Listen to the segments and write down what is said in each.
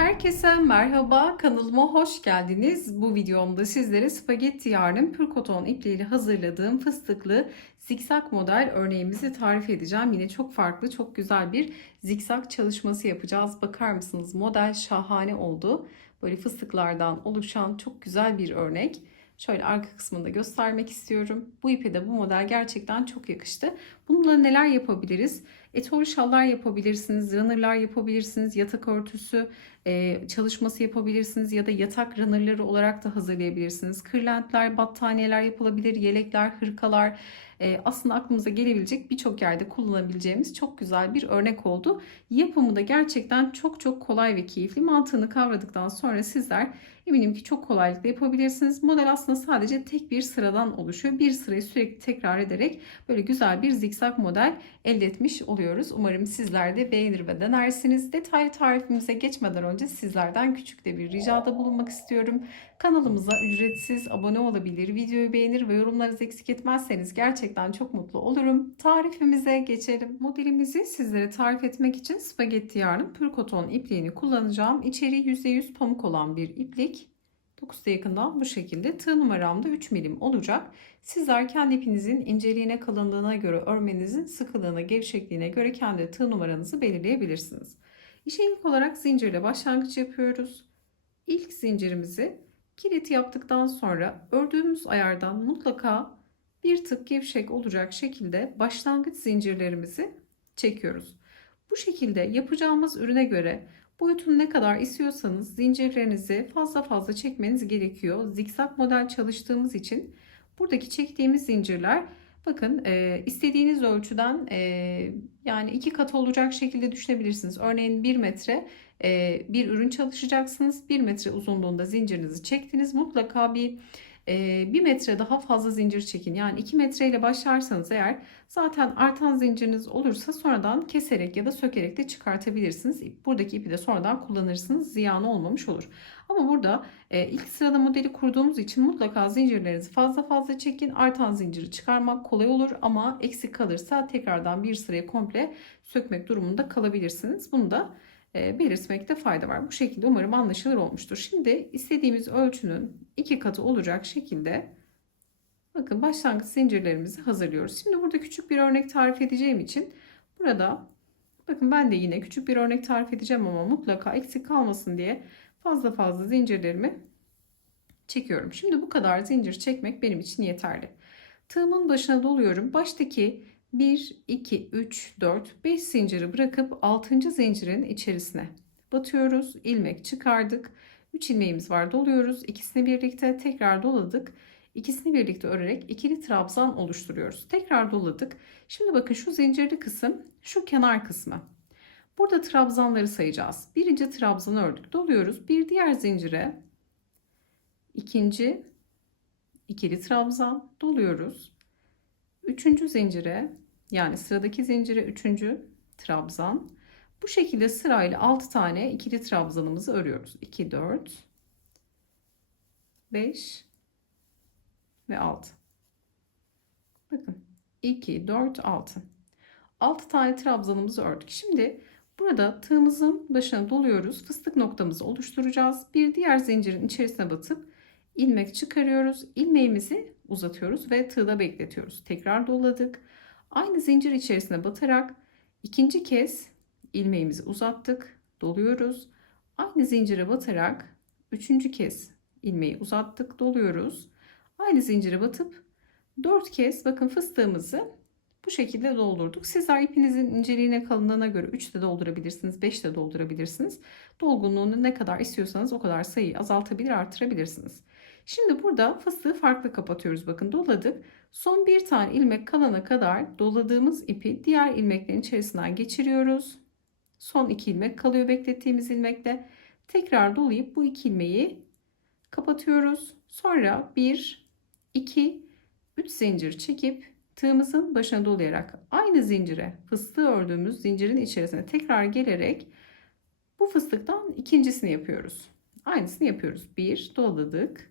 Herkese merhaba, kanalıma hoş geldiniz. Bu videomda sizlere spagetti yarnın pür koton ipliğiyle hazırladığım fıstıklı zikzak model örneğimizi tarif edeceğim. Yine çok farklı, çok güzel bir zikzak çalışması yapacağız. Bakar mısınız? Model şahane oldu. Böyle fıstıklardan oluşan çok güzel bir örnek. Şöyle arka kısmında göstermek istiyorum. Bu ipe de bu model gerçekten çok yakıştı. Bununla neler yapabiliriz? Etol şallar yapabilirsiniz, runnerlar yapabilirsiniz, yatak örtüsü e, çalışması yapabilirsiniz ya da yatak runnerları olarak da hazırlayabilirsiniz. Kırlentler, battaniyeler yapılabilir, yelekler, hırkalar. E, aslında aklımıza gelebilecek birçok yerde kullanabileceğimiz çok güzel bir örnek oldu. Yapımı da gerçekten çok çok kolay ve keyifli. Mantığını kavradıktan sonra sizler eminim ki çok kolaylıkla yapabilirsiniz. Model aslında sadece tek bir sıradan oluşuyor. Bir sırayı sürekli tekrar ederek böyle güzel bir zikzak model elde etmiş oluyoruz. Umarım sizler de beğenir ve denersiniz. Detaylı tarifimize geçmeden önce sizlerden küçük de bir ricada bulunmak istiyorum. Kanalımıza ücretsiz abone olabilir, videoyu beğenir ve yorumlarınızı eksik etmezseniz gerçekten çok mutlu olurum. Tarifimize geçelim. Modelimizi sizlere tarif etmek için spagetti yarnın pür koton ipliğini kullanacağım. İçeriği %100 pamuk olan bir iplik. Dokusu yakından bu şekilde. Tığ numaram da 3 milim olacak. Sizler kendi ipinizin inceliğine kalınlığına göre örmenizin sıkılığına gevşekliğine göre kendi tığ numaranızı belirleyebilirsiniz. İşe ilk olarak zincirle başlangıç yapıyoruz. İlk zincirimizi kilit yaptıktan sonra ördüğümüz ayardan mutlaka bir tık gevşek olacak şekilde başlangıç zincirlerimizi çekiyoruz. Bu şekilde yapacağımız ürüne göre boyutunu ne kadar istiyorsanız zincirlerinizi fazla fazla çekmeniz gerekiyor. Zikzak model çalıştığımız için buradaki çektiğimiz zincirler bakın e, istediğiniz ölçüden e, yani iki kat olacak şekilde düşünebilirsiniz. Örneğin 1 metre e, bir ürün çalışacaksınız. 1 metre uzunluğunda zincirinizi çektiniz. Mutlaka bir bir metre daha fazla zincir çekin. Yani 2 metre ile başlarsanız eğer zaten artan zinciriniz olursa sonradan keserek ya da sökerek de çıkartabilirsiniz. Buradaki ipi de sonradan kullanırsınız. Ziyan olmamış olur. Ama burada ilk sırada modeli kurduğumuz için mutlaka zincirlerinizi fazla fazla çekin. Artan zinciri çıkarmak kolay olur ama eksik kalırsa tekrardan bir sıraya komple sökmek durumunda kalabilirsiniz. Bunu da belirtmekte fayda var. Bu şekilde umarım anlaşılır olmuştur. Şimdi istediğimiz ölçünün iki katı olacak şekilde bakın başlangıç zincirlerimizi hazırlıyoruz. Şimdi burada küçük bir örnek tarif edeceğim için burada bakın ben de yine küçük bir örnek tarif edeceğim ama mutlaka eksik kalmasın diye fazla fazla zincirlerimi çekiyorum. Şimdi bu kadar zincir çekmek benim için yeterli. Tığımın başına doluyorum. Baştaki 1, 2, 3, 4, 5 zinciri bırakıp 6. zincirin içerisine batıyoruz. ilmek çıkardık. 3 ilmeğimiz var doluyoruz. İkisini birlikte tekrar doladık. İkisini birlikte örerek ikili trabzan oluşturuyoruz. Tekrar doladık. Şimdi bakın şu zincirli kısım şu kenar kısmı. Burada trabzanları sayacağız. Birinci trabzanı ördük. Doluyoruz. Bir diğer zincire ikinci ikili trabzan doluyoruz. Üçüncü zincire yani sıradaki zincire üçüncü trabzan. Bu şekilde sırayla 6 tane ikili trabzanımızı örüyoruz. 2, 4, 5 ve 6. Bakın 2, 4, 6. 6 tane trabzanımızı ördük. Şimdi burada tığımızın başına doluyoruz. Fıstık noktamızı oluşturacağız. Bir diğer zincirin içerisine batıp ilmek çıkarıyoruz. İlmeğimizi uzatıyoruz ve tığda bekletiyoruz. Tekrar doladık. Aynı zincir içerisine batarak ikinci kez ilmeğimizi uzattık. Doluyoruz. Aynı zincire batarak üçüncü kez ilmeği uzattık. Doluyoruz. Aynı zincire batıp dört kez bakın fıstığımızı bu şekilde doldurduk. Sizler ipinizin inceliğine kalınlığına göre 3 de doldurabilirsiniz, 5 de doldurabilirsiniz. Dolgunluğunu ne kadar istiyorsanız o kadar sayıyı azaltabilir, artırabilirsiniz. Şimdi burada fıstığı farklı kapatıyoruz. Bakın doladık. Son bir tane ilmek kalana kadar doladığımız ipi diğer ilmeklerin içerisinden geçiriyoruz. Son iki ilmek kalıyor beklettiğimiz ilmekte. Tekrar dolayıp bu iki ilmeği kapatıyoruz. Sonra 1, 2, 3 zincir çekip tığımızın başına dolayarak aynı zincire fıstığı ördüğümüz zincirin içerisine tekrar gelerek bu fıstıktan ikincisini yapıyoruz. Aynısını yapıyoruz. 1 doladık.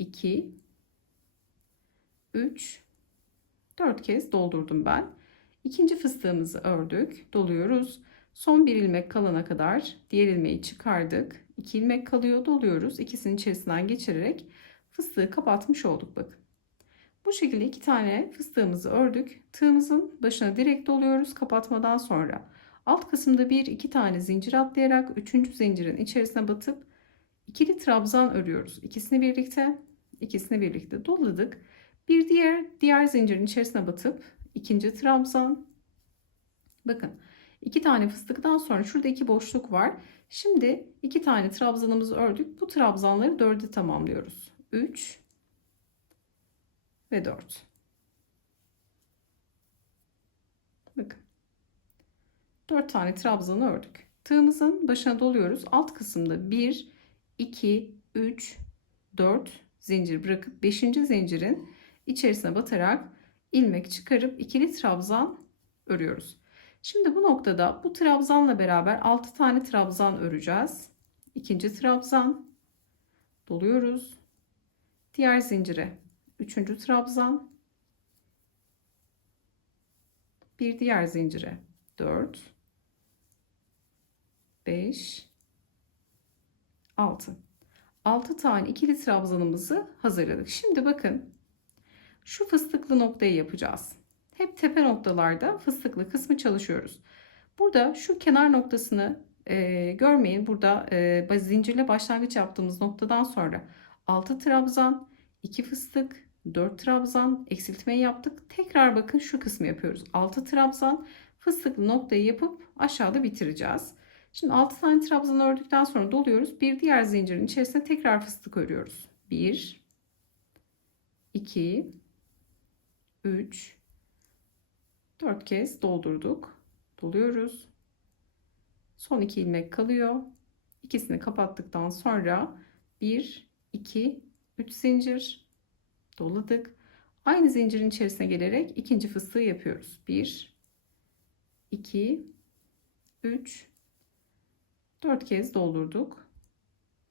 2 3 4 kez doldurdum ben. İkinci fıstığımızı ördük. Doluyoruz. Son bir ilmek kalana kadar diğer ilmeği çıkardık. 2 ilmek kalıyor doluyoruz. İkisinin içerisinden geçirerek fıstığı kapatmış olduk bakın. Bu şekilde iki tane fıstığımızı ördük. Tığımızın başına direkt doluyoruz kapatmadan sonra. Alt kısımda bir iki tane zincir atlayarak üçüncü zincirin içerisine batıp ikili trabzan örüyoruz. İkisini birlikte, ikisini birlikte doladık. Bir diğer diğer zincirin içerisine batıp ikinci trabzan. Bakın iki tane fıstıktan sonra şurada iki boşluk var. Şimdi iki tane trabzanımızı ördük. Bu trabzanları dörde tamamlıyoruz. 3 ve 4. Bakın. 4 tane trabzanı ördük. Tığımızın başına doluyoruz. Alt kısımda 1, 2, 3, 4 zincir bırakıp 5. zincirin içerisine batarak ilmek çıkarıp ikili trabzan örüyoruz. Şimdi bu noktada bu trabzanla beraber 6 tane trabzan öreceğiz. İkinci trabzan doluyoruz. Diğer zincire üçüncü trabzan bir diğer zincire 4 5 6 6 tane ikili trabzanımızı hazırladık. Şimdi bakın şu fıstıklı noktayı yapacağız. Hep tepe noktalarda fıstıklı kısmı çalışıyoruz. Burada şu kenar noktasını e, görmeyin. Burada e, zincirle başlangıç yaptığımız noktadan sonra 6 trabzan, 2 fıstık, 4 trabzan eksiltmeyi yaptık. Tekrar bakın şu kısmı yapıyoruz. 6 trabzan fıstıklı noktayı yapıp aşağıda bitireceğiz. Şimdi 6 tane trabzan ördükten sonra doluyoruz. Bir diğer zincirin içerisine tekrar fıstık örüyoruz. 1 2 3 4 kez doldurduk. Doluyoruz. Son 2 ilmek kalıyor. İkisini kapattıktan sonra 1 2 3 zincir doladık. Aynı zincirin içerisine gelerek ikinci fıstığı yapıyoruz. 1 2 3 4 kez doldurduk.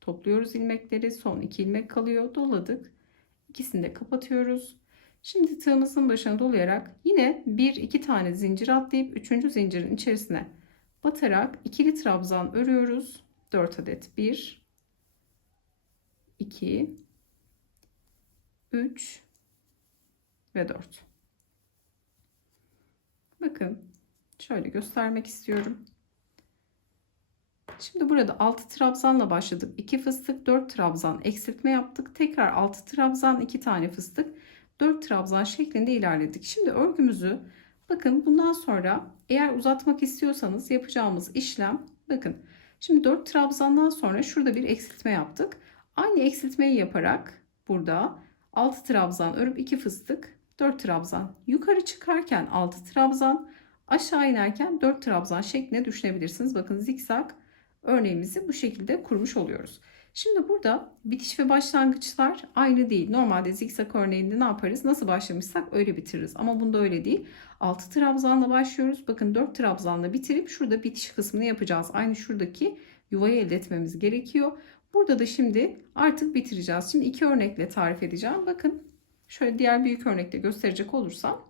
Topluyoruz ilmekleri. Son 2 ilmek kalıyor. Doladık. İkisini de kapatıyoruz. Şimdi tığımızın başına dolayarak yine 1 2 tane zincir atlayıp 3. zincirin içerisine batarak ikili trabzan örüyoruz. 4 adet. 1 2 3 ve 4. Bakın şöyle göstermek istiyorum. Şimdi burada 6 trabzanla başladık. 2 fıstık, 4 trabzan eksiltme yaptık. Tekrar 6 trabzan, 2 tane fıstık, 4 trabzan şeklinde ilerledik. Şimdi örgümüzü bakın bundan sonra eğer uzatmak istiyorsanız yapacağımız işlem bakın. Şimdi 4 trabzandan sonra şurada bir eksiltme yaptık. Aynı eksiltmeyi yaparak burada 6 trabzan örüp 2 fıstık 4 trabzan yukarı çıkarken 6 trabzan aşağı inerken 4 trabzan şeklinde düşünebilirsiniz. Bakın zikzak örneğimizi bu şekilde kurmuş oluyoruz. Şimdi burada bitiş ve başlangıçlar aynı değil. Normalde zikzak örneğinde ne yaparız? Nasıl başlamışsak öyle bitiririz. Ama bunda öyle değil. 6 trabzanla başlıyoruz. Bakın 4 trabzanla bitirip şurada bitiş kısmını yapacağız. Aynı şuradaki yuvayı elde etmemiz gerekiyor. Burada da şimdi artık bitireceğiz. Şimdi iki örnekle tarif edeceğim. Bakın şöyle diğer büyük örnekte gösterecek olursam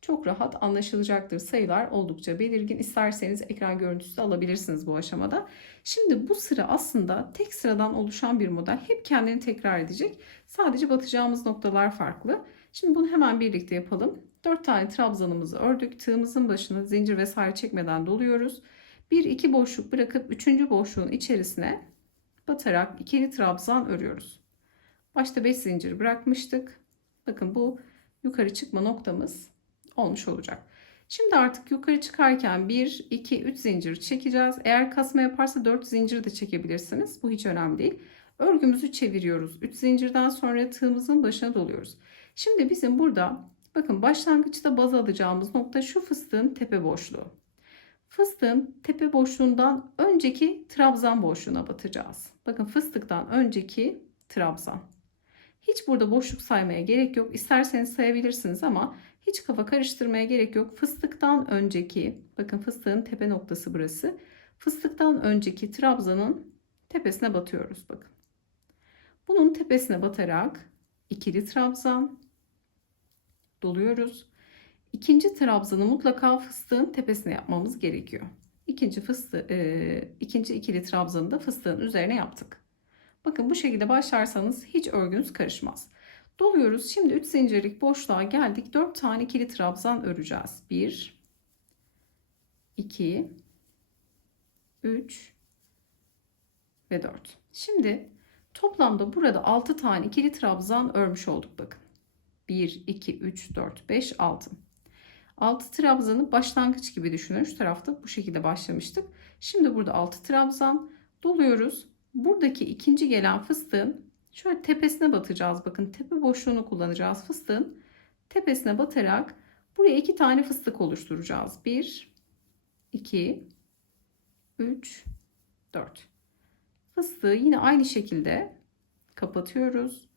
çok rahat anlaşılacaktır. Sayılar oldukça belirgin. İsterseniz ekran görüntüsü de alabilirsiniz bu aşamada. Şimdi bu sıra aslında tek sıradan oluşan bir model. Hep kendini tekrar edecek. Sadece batacağımız noktalar farklı. Şimdi bunu hemen birlikte yapalım. 4 tane trabzanımızı ördük. Tığımızın başına zincir vesaire çekmeden doluyoruz. 1 2 boşluk bırakıp 3. boşluğun içerisine batarak ikili trabzan örüyoruz. Başta 5 zincir bırakmıştık. Bakın bu yukarı çıkma noktamız olmuş olacak. Şimdi artık yukarı çıkarken 1, 2, 3 zincir çekeceğiz. Eğer kasma yaparsa 4 zincir de çekebilirsiniz. Bu hiç önemli değil. Örgümüzü çeviriyoruz. 3 zincirden sonra tığımızın başına doluyoruz. Şimdi bizim burada bakın başlangıçta baz alacağımız nokta şu fıstığın tepe boşluğu. Fıstığın tepe boşluğundan önceki trabzan boşluğuna batacağız. Bakın fıstıktan önceki trabzan. Hiç burada boşluk saymaya gerek yok. İsterseniz sayabilirsiniz ama hiç kafa karıştırmaya gerek yok. Fıstıktan önceki, bakın fıstığın tepe noktası burası. Fıstıktan önceki trabzanın tepesine batıyoruz bakın. Bunun tepesine batarak ikili trabzan doluyoruz. İkinci trabzanı mutlaka fıstığın tepesine yapmamız gerekiyor. ikinci fıstığı, e, ikinci ikili trabzanı da fıstığın üzerine yaptık. Bakın bu şekilde başlarsanız hiç örgünüz karışmaz. Doluyoruz. Şimdi 3 zincirlik boşluğa geldik. 4 tane ikili trabzan öreceğiz. 1 2 3 ve 4. Şimdi toplamda burada 6 tane ikili trabzan örmüş olduk bakın. 1 2 3 4 5 6. 6 trabzanı başlangıç gibi düşünün. Şu tarafta bu şekilde başlamıştık. Şimdi burada 6 trabzan doluyoruz. Buradaki ikinci gelen fıstığın şöyle tepesine batacağız. Bakın tepe boşluğunu kullanacağız fıstığın. Tepesine batarak buraya iki tane fıstık oluşturacağız. 1 2 3 4. Fıstığı yine aynı şekilde kapatıyoruz.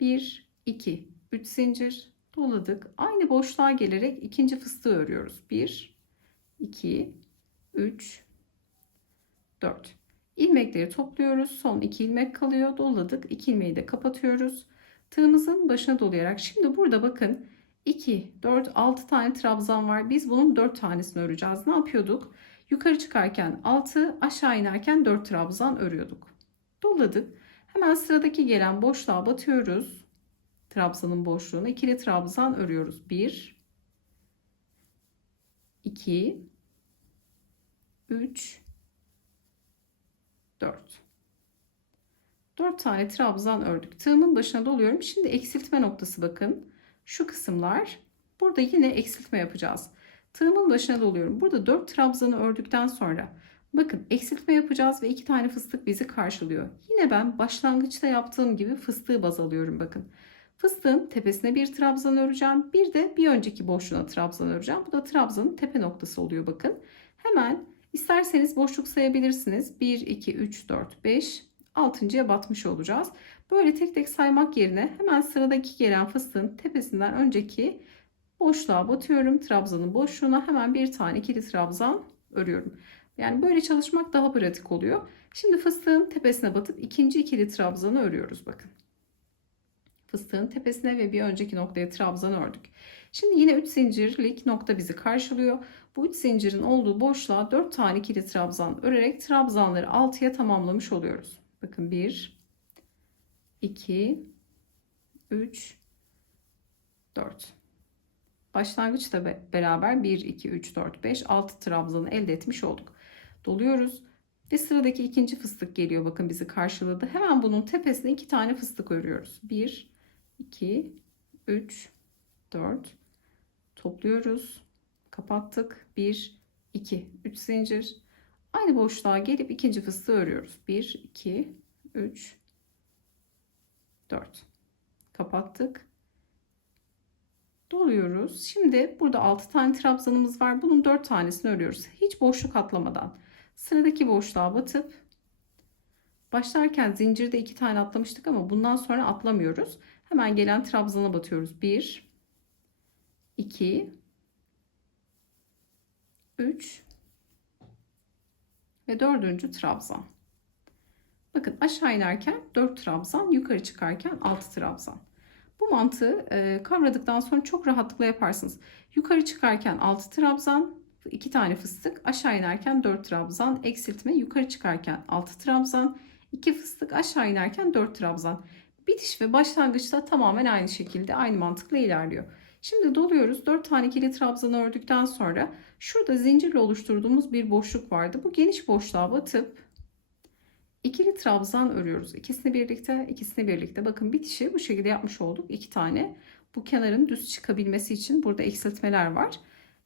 1 2 3 zincir doladık. Aynı boşluğa gelerek ikinci fıstığı örüyoruz. 1 2 3 4 ilmekleri topluyoruz. Son 2 ilmek kalıyor. Doladık. 2 ilmeği de kapatıyoruz. Tığımızın başına dolayarak şimdi burada bakın 2 4 6 tane trabzan var. Biz bunun 4 tanesini öreceğiz. Ne yapıyorduk? Yukarı çıkarken 6, aşağı inerken 4 trabzan örüyorduk. Doladık. Hemen sıradaki gelen boşluğa batıyoruz. Trabzanın boşluğuna ikili trabzan örüyoruz. 1 2 3 4 4 tane trabzan ördük. Tığımın başına doluyorum. Şimdi eksiltme noktası bakın. Şu kısımlar. Burada yine eksiltme yapacağız. Tığımın başına doluyorum. Burada 4 trabzanı ördükten sonra bakın eksiltme yapacağız ve 2 tane fıstık bizi karşılıyor. Yine ben başlangıçta yaptığım gibi fıstığı baz alıyorum bakın. Fıstığın tepesine bir trabzan öreceğim. Bir de bir önceki boşluğuna trabzan öreceğim. Bu da trabzanın tepe noktası oluyor bakın. Hemen isterseniz boşluk sayabilirsiniz. 1, 2, 3, 4, 5, 6.ya batmış olacağız. Böyle tek tek saymak yerine hemen sıradaki gelen fıstığın tepesinden önceki boşluğa batıyorum. Trabzanın boşluğuna hemen bir tane ikili trabzan örüyorum. Yani böyle çalışmak daha pratik oluyor. Şimdi fıstığın tepesine batıp ikinci ikili trabzanı örüyoruz bakın. Fıstığın tepesine ve bir önceki noktaya trabzan ördük. Şimdi yine 3 zincirlik nokta bizi karşılıyor. Bu 3 zincirin olduğu boşluğa 4 tane ikili trabzan örerek trabzanları 6'ya tamamlamış oluyoruz. Bakın 1 2 3 4 Başlangıçla beraber 1 2 3 4 5 6 trabzanı elde etmiş olduk. Doluyoruz. Ve sıradaki ikinci fıstık geliyor. Bakın bizi karşıladı. Hemen bunun tepesine iki tane fıstık örüyoruz. 1 2 3 4 topluyoruz. Kapattık. 1 2 3 zincir. Aynı boşluğa gelip ikinci fıstığı örüyoruz. 1 2 3 4 kapattık. Doluyoruz. Şimdi burada 6 tane trabzanımız var. Bunun 4 tanesini örüyoruz. Hiç boşluk atlamadan. Sıradaki boşluğa batıp başlarken zincirde 2 tane atlamıştık ama bundan sonra atlamıyoruz. Hemen gelen trabzana batıyoruz. 1 2 3 ve dördüncü trabzan. Bakın aşağı inerken 4 trabzan, yukarı çıkarken 6 trabzan. Bu mantığı e, kavradıktan sonra çok rahatlıkla yaparsınız. Yukarı çıkarken 6 trabzan, 2 tane fıstık, aşağı inerken 4 trabzan, eksiltme, yukarı çıkarken 6 trabzan, 2 fıstık, aşağı inerken 4 trabzan. Bitiş ve başlangıçta tamamen aynı şekilde aynı mantıkla ilerliyor. Şimdi doluyoruz. 4 tane ikili trabzanı ördükten sonra şurada zincirle oluşturduğumuz bir boşluk vardı. Bu geniş boşluğa batıp ikili trabzan örüyoruz. İkisini birlikte, ikisini birlikte. Bakın bitişi bu şekilde yapmış olduk. iki tane. Bu kenarın düz çıkabilmesi için burada eksiltmeler var.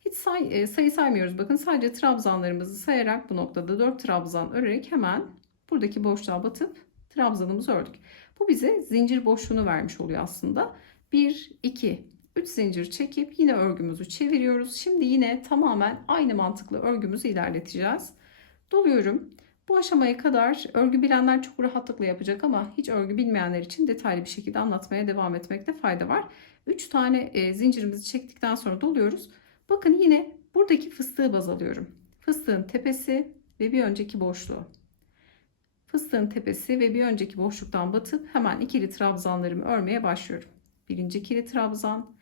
Hiç say, e, sayı saymıyoruz. Bakın sadece trabzanlarımızı sayarak bu noktada 4 trabzan örerek hemen buradaki boşluğa batıp trabzanımızı ördük. Bu bize zincir boşluğunu vermiş oluyor aslında. 1, 2, 3 zincir çekip yine örgümüzü çeviriyoruz. Şimdi yine tamamen aynı mantıklı örgümüzü ilerleteceğiz. Doluyorum. Bu aşamaya kadar örgü bilenler çok rahatlıkla yapacak ama hiç örgü bilmeyenler için detaylı bir şekilde anlatmaya devam etmekte fayda var. 3 tane e, zincirimizi çektikten sonra doluyoruz. Bakın yine buradaki fıstığı baz alıyorum. Fıstığın tepesi ve bir önceki boşluğu. Fıstığın tepesi ve bir önceki boşluktan batıp hemen ikili trabzanlarımı örmeye başlıyorum. Birinci ikili trabzan,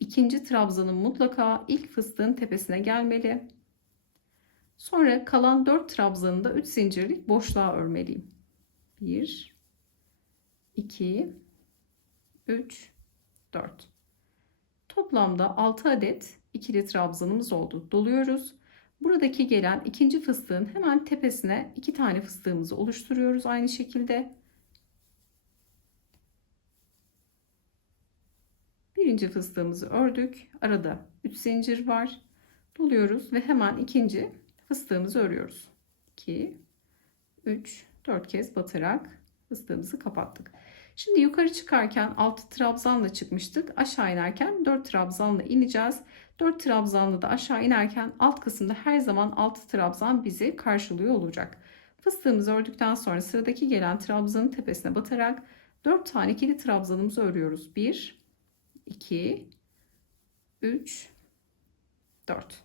ikinci trabzanın mutlaka ilk fıstığın tepesine gelmeli. Sonra kalan 4 trabzanı da 3 zincirlik boşluğa örmeliyim. 1 2 3 4 Toplamda 6 adet ikili trabzanımız oldu. Doluyoruz. Buradaki gelen ikinci fıstığın hemen tepesine iki tane fıstığımızı oluşturuyoruz aynı şekilde. Birinci fıstığımızı ördük. Arada 3 zincir var. Doluyoruz ve hemen ikinci fıstığımızı örüyoruz. 2 3 4 kez batarak fıstığımızı kapattık. Şimdi yukarı çıkarken 6 trabzanla çıkmıştık. Aşağı inerken 4 trabzanla ineceğiz. 4 trabzanla da aşağı inerken alt kısımda her zaman 6 trabzan bizi karşılıyor olacak. Fıstığımızı ördükten sonra sıradaki gelen trabzanın tepesine batarak 4 tane ikili trabzanımızı örüyoruz. 1 2 3 4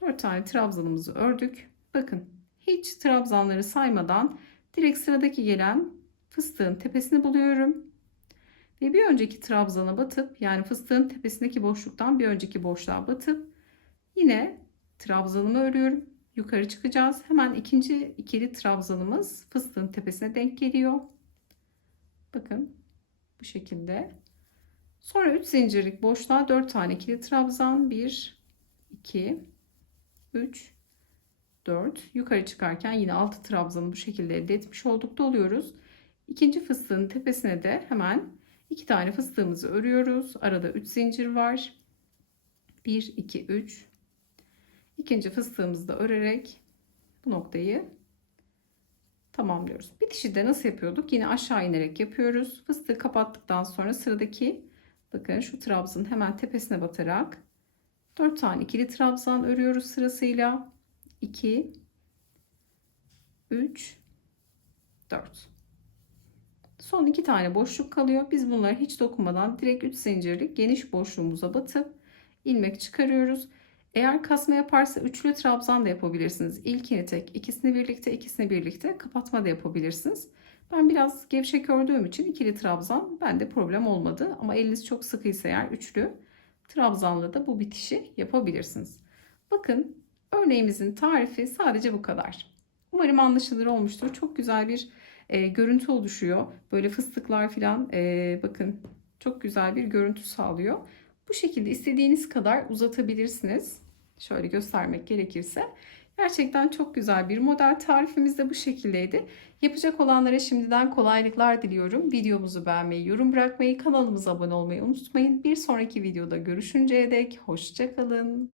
4 tane trabzanımızı ördük. Bakın hiç trabzanları saymadan direkt sıradaki gelen fıstığın tepesini buluyorum. Ve bir önceki trabzana batıp yani fıstığın tepesindeki boşluktan bir önceki boşluğa batıp yine trabzanımı örüyorum. Yukarı çıkacağız. Hemen ikinci ikili trabzanımız fıstığın tepesine denk geliyor. Bakın bu şekilde. Sonra 3 zincirlik boşluğa 4 tane ikili trabzan. 1 2 3 4 yukarı çıkarken yine 6 trabzanı bu şekilde elde etmiş olduk. Doluyoruz. İkinci fıstığın tepesine de hemen iki tane fıstığımızı örüyoruz. Arada 3 zincir var. 1 2 3 İkinci fıstığımızı da örerek bu noktayı tamamlıyoruz. Bitişi de nasıl yapıyorduk? Yine aşağı inerek yapıyoruz. Fıstığı kapattıktan sonra sıradaki bakın şu trabzanın hemen tepesine batarak 4 tane ikili trabzan örüyoruz sırasıyla. 2 3 4 Son iki tane boşluk kalıyor. Biz bunları hiç dokunmadan direkt 3 zincirlik geniş boşluğumuza batıp ilmek çıkarıyoruz. Eğer kasma yaparsa üçlü trabzan da yapabilirsiniz. İlkini tek, ikisini birlikte, ikisini birlikte kapatma da yapabilirsiniz. Ben biraz gevşek ördüğüm için ikili trabzan bende problem olmadı. Ama eliniz çok sıkıysa eğer üçlü trabzanla da bu bitişi yapabilirsiniz. Bakın örneğimizin tarifi sadece bu kadar. Umarım anlaşılır olmuştur. Çok güzel bir e, görüntü oluşuyor. Böyle fıstıklar falan e, bakın çok güzel bir görüntü sağlıyor. Bu şekilde istediğiniz kadar uzatabilirsiniz. Şöyle göstermek gerekirse. Gerçekten çok güzel bir model. Tarifimiz de bu şekildeydi. Yapacak olanlara şimdiden kolaylıklar diliyorum. Videomuzu beğenmeyi, yorum bırakmayı, kanalımıza abone olmayı unutmayın. Bir sonraki videoda görüşünceye dek hoşçakalın.